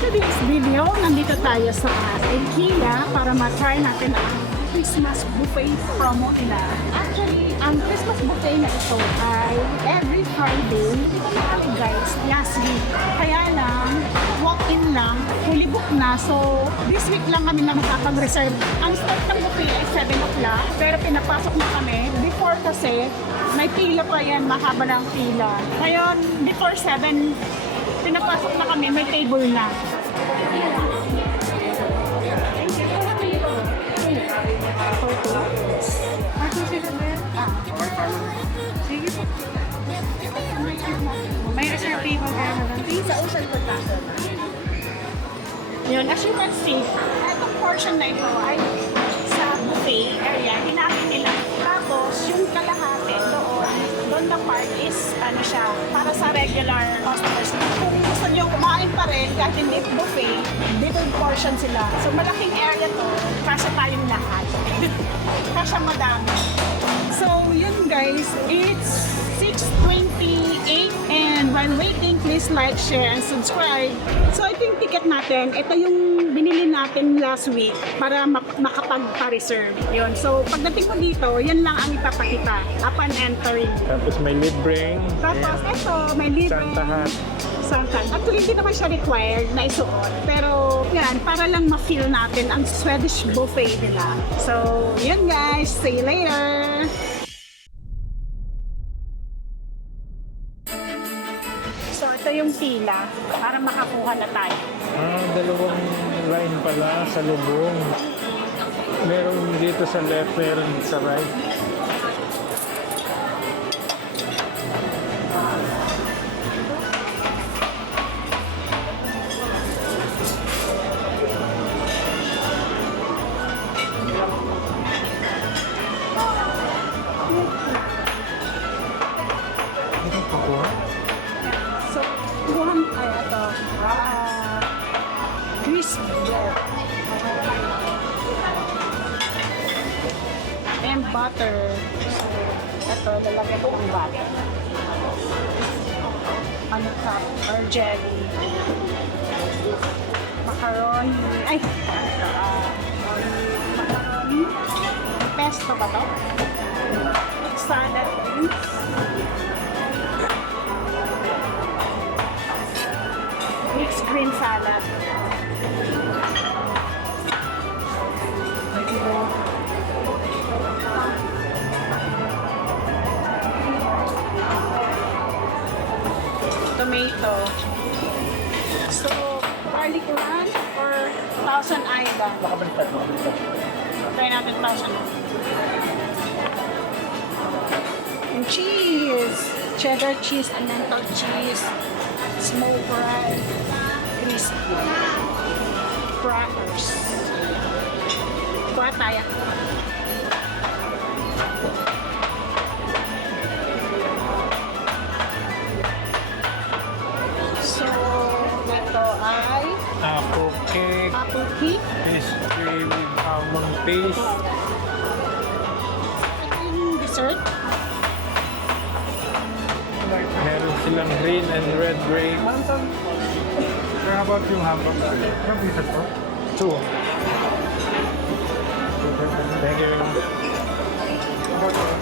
today's video, nandito tayo sa IKEA para ma-try natin ang Christmas buffet promo nila. Actually, ang Christmas buffet na ito ay every Friday. Dito na kami guys, last week. Kaya lang, walk-in lang, fully booked na. So, this week lang kami na makapag-reserve. Ang start ng buffet ay 7 o'clock, pero pinapasok na kami. Before kasi, may pila pa yan, mahaba ng pila. Ngayon, before 7, pinapasok na kami, may table na. May reserve table kaya na lang. Sa usan ko ta. Yun, as you can see, itong portion na ito ay sa buffet area, hinapin nila. Tapos, yung kalahati doon na part is, ano siya, para sa regular customers. Kung gusto nyo kumain pa rin, kahit hindi buffet, dito portion sila. So, malaking area to, kasya tayong lahat. Kasya madami. So, yun guys, it's 6:28 and while waiting, please like, share, and subscribe. So, ito yung ticket natin. Ito yung binili natin last week para makapag-reserve. Yun. So, pagdating ko dito, yan lang ang ipapakita upon entering. Tapos may libreng. Tapos, ito, may libre. Santa hat. Santa. Actually, hindi naman siya required na isuot. Pero, yan, para lang ma-feel natin ang Swedish buffet nila. So, yun guys. See you later! So, ito yung pila para makakuha na tayo. Dalawang line pala sa lubong. Meron dito sa left, meron sa right. Ito pa ko. So, kuhan ay ito. Crisp bread. And butter. So, ito, lalagyan ko ng butter. Ano ka? Or jelly. Macaroni. Ay! Macaroni. Pesto ba to? Salad. Mixed green salad. Tomato. So, garlic ranch or Thousand Island? Try natin Thousand Island. And cheese. Cheddar cheese, emmental cheese, smoked bread, crispy, crackers. Kuha tayo. So, ito ay Apple cake. apple cake. Pastry with almond paste. Ito yung dessert. Meron silang green and red grape. How about yung hamburger? Ilang pieces po? 2. Thank you. How about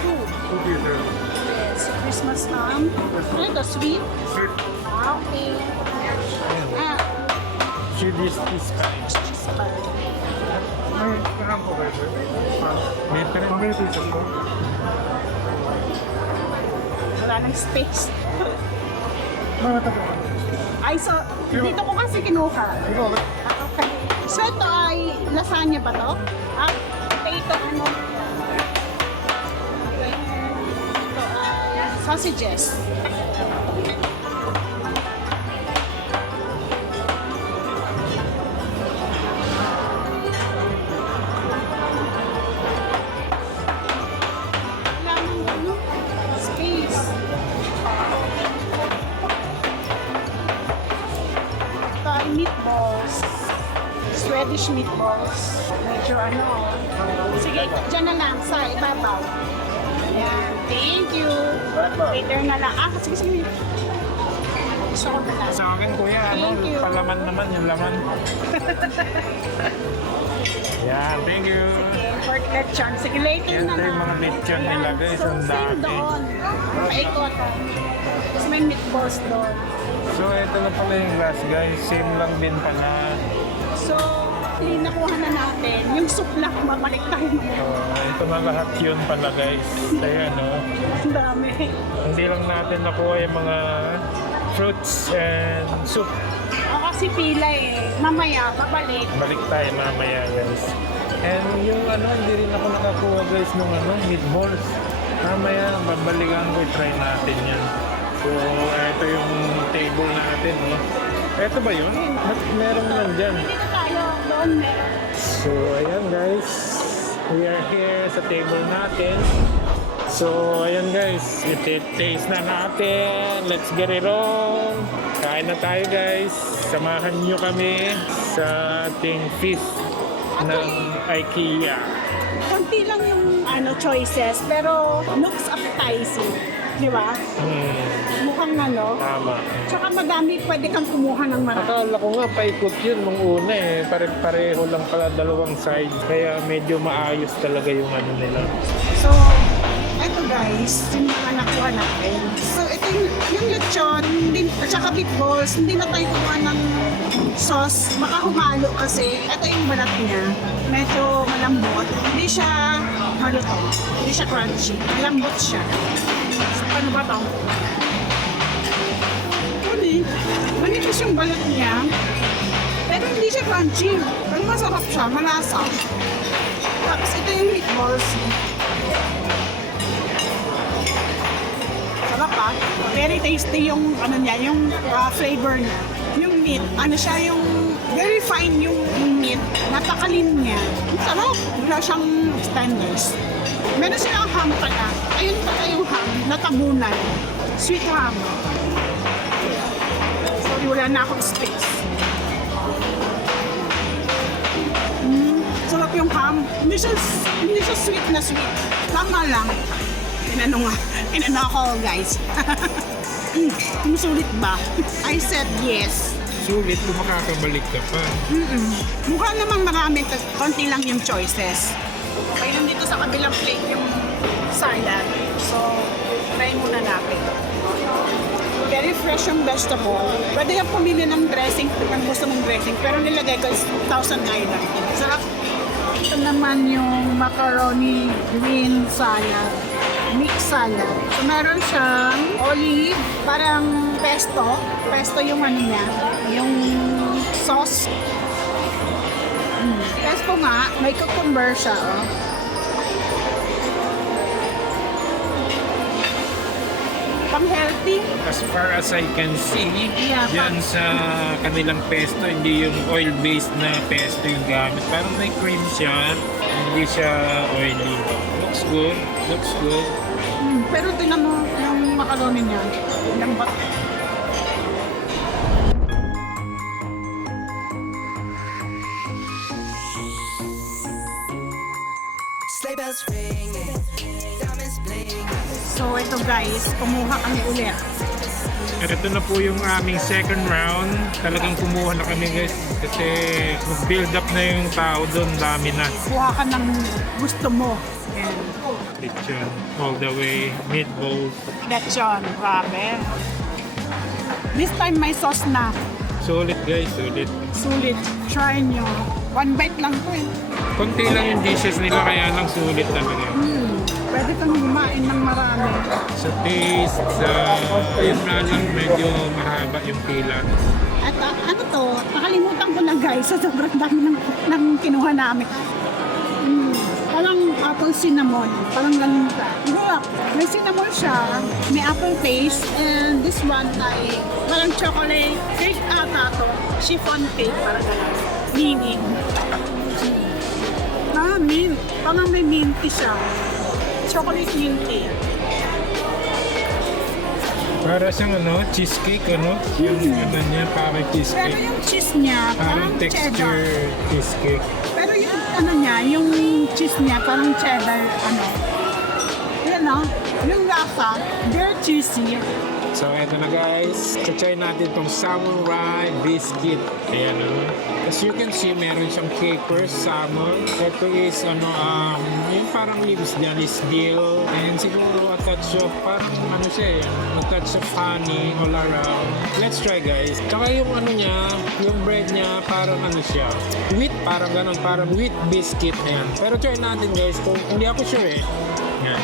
Food. 2 pieces? Yes, Christmas ham. Ano ito? Sweet? Sweet. Okay. Swedish cheese pie. Cheese pie. May hamburger sir? May How many pieces po? Wala nang space. Mga tapo. Ay, so, dito ko kasi kinuha. Ikaw, Okay. So, ito ay lasagna ba to? Potato, ano? Okay. Ito ay sausages. Wala nang ano, space. Ito ay meatballs. Swedish meatballs. Medyo ano. Sige, dyan na lang sa ibabaw. Ayan. Thank you. Later na lang. Sige, sige. gusto ko talaga. Sa akin, kuya, Thank you. palaman naman yung laman. Yan, thank you. Pork lechon. Sige, later Yan na ito yung lang. mga lechon nila, guys. So, Ang same dami. doon. Paikotan. Tapos may meatballs doon. So, ito na pala yung last, guys. Same lang din pala. So, nakuha na natin. Yung soup lang, babalik tayo mamaya. Ito na lahat yun pala, guys. Kaya, Ang dami. hindi lang natin nakuha yung mga fruits and soup. O kasi pila eh. Mamaya, babalik. Balik tayo mamaya, guys. And yung hindi rin ako nakakuha, guys, nung meatballs. Mamaya, babalikan ko, try natin yan. So, ito yung table natin, Ito ba yun? Ba't meron lang dyan? Dito tayo. Doon meron. So, ayan, guys. We are here sa table natin. So, ayan, guys. Iti-taste na natin. Let's get it on. Kain na tayo, guys. Samahan nyo kami sa ating feast ng IKEA. Konti lang yung choices, pero looks appetizing. Di ba? Mukhang Tama. Tsaka madami pwede kang kumuha ng marami. Akala ko nga paikot yun nung una Pare-pareho lang pala dalawang side. Kaya medyo maayos talaga yung nila. So, eto guys, yung mga nakuha natin. So, ito yung lechon, at saka meatballs, hindi na tayo kumuha ng sauce. Baka humalo kasi. Ito yung balat niya. Medyo malambot. Hindi siya haluto. Hindi siya crunchy. Malambot siya. So, paano ba ito? Manipis yung balat niya. Pero hindi siya crunchy. Pero masarap siya, malasa. Tapos ito yung meatballs. Sarap ah. Very tasty yung niya, yung flavor niya. Yung meat, siya yung very fine yung meat. Napakalin niya. Ang sarap. Wala siyang stainless. Meron silang ham pala. Ayun pala yung ham, natabunan. Sweet ham. Sorry, wala na akong space. Sarap yung ham. Hindi siya sweet na sweet. Tama lang. Inano ako, guys. Sulit ba? I said yes. Sulit kung makakabalik ka pa. Mukha namang marami, konti lang yung choices. Okay, nandito sa kabilang plate yung salad. So, try muna natin. Very fresh yung vegetable. Pwede lang pumili ng dressing kung gusto mong dressing. Pero nilagay ko is Thousand Island. Sarap. Ito naman yung macaroni green salad. Mixed salad. So, meron siyang olive, parang pesto. Pesto yung niya, yung sauce. Pesto nga, may cucumber siya, Pang healthy. As far as I can see, Yeah, dyan sa kanilang pesto, hindi yung oil-based na pesto yung gamit. Parang may cream siya, hindi siya oily. Looks good, looks good. Pero tingnan mo yung macaroni niya. Lambat. Sleigh bells ringing, diamonds blinging. So ito guys, kumuha kami ulit. Ito na po yung aming second round. Talagang kumuha na kami, guys. Kasi mag-build up na yung tao doon, dami na. Kuha ka ng gusto mo. And Lechon, all the way, meatballs. lechon, grabe. This time may sauce na. Sulit, guys, sulit. Sulit. Try nyo. One bite lang po Konti lang yung dishes nila, kaya lang sulit talaga. Pwede kang kumain ng marami. Sa taste, yun na lang, medyo mahaba yung pila. At nakalimutan ko na guys, sa sobrang dami ng kinuha namin. Parang apple cinnamon, parang ganun ka. May cinnamon siya, may apple paste, and this one ay parang chocolate cake ata to. Chiffon cake, parang ganun. Meaning. Mint. Parang may minty siya. Chocolate minty. Para siyang cheesecake, yung niya, parang Pero cheesecake. yung cheese niya, Parang parang cheddar. texture cheesecake. Pero yung niya, yung cheese niya, parang cheddar, Yan yung lasa, very cheesy. So, eto na guys. Try natin itong samurai biscuit. Ayan o. As you can see, meron siyang capers, salmon. Ito is, yung parang leaves dyan is dill. And siguro a touch of, parang siya a touch of honey all around. Let's try guys. Tsaka yung niya, yung bread niya, parang siya. Wheat, parang ganun, parang wheat biscuit. Ayan. Pero try natin guys, kung hindi ako sure eh. Ayan.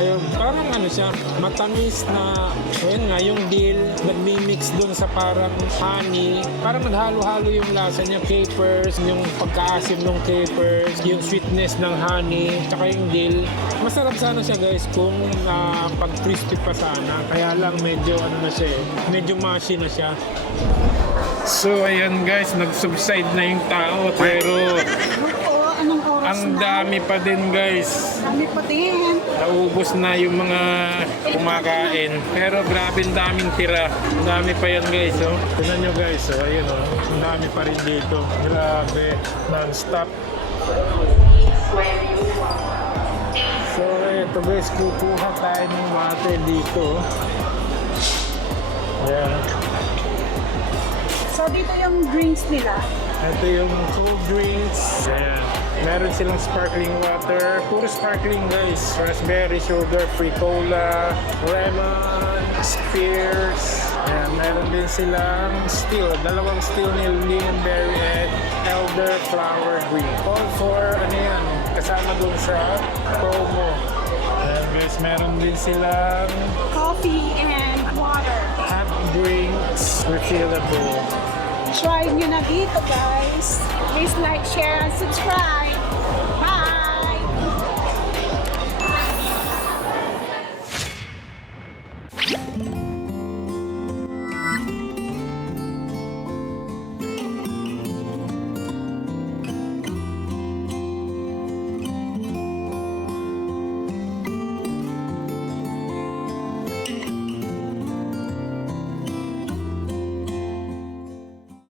Ayun, parang siya, matamis na, ayun nga, yung dill, nagmi-mix dun sa parang honey. Parang naghalo-halo yung lasa niya, capers, yung pagkaasim ng capers, yung sweetness ng honey, tsaka yung dill. Masarap sana siya guys kung pag crispy pa sana. Kaya lang medyo na siya eh, medyo mushy na siya. So ayan guys, nag-subside na yung tao pero Oo, anong oras ang na? dami pa din guys. Dami pa din. Naubos na yung mga kumakain. Pero grabe ang daming tira. Ang dami pa yan guys. Oh. Tignan nyo guys. Oh. Ayun oh. Ang dami pa rin dito. Grabe. Non-stop. So ito guys. Kukuha tayo ng water dito. Ayan. So dito yung drinks nila. Ito yung cold drinks. Ayan. Meron silang sparkling water. Puro sparkling guys. Raspberry, sugar, free cola, lemon, spears. Ayan. Meron din silang still. Dalawang still ni lingonberry and elderflower green. All for yan. Kasama dun sa promo. Ayan guys. Meron din silang Coffee and water. hot drinks refillable. Try nyo na dito guys. Please like, share, and subscribe.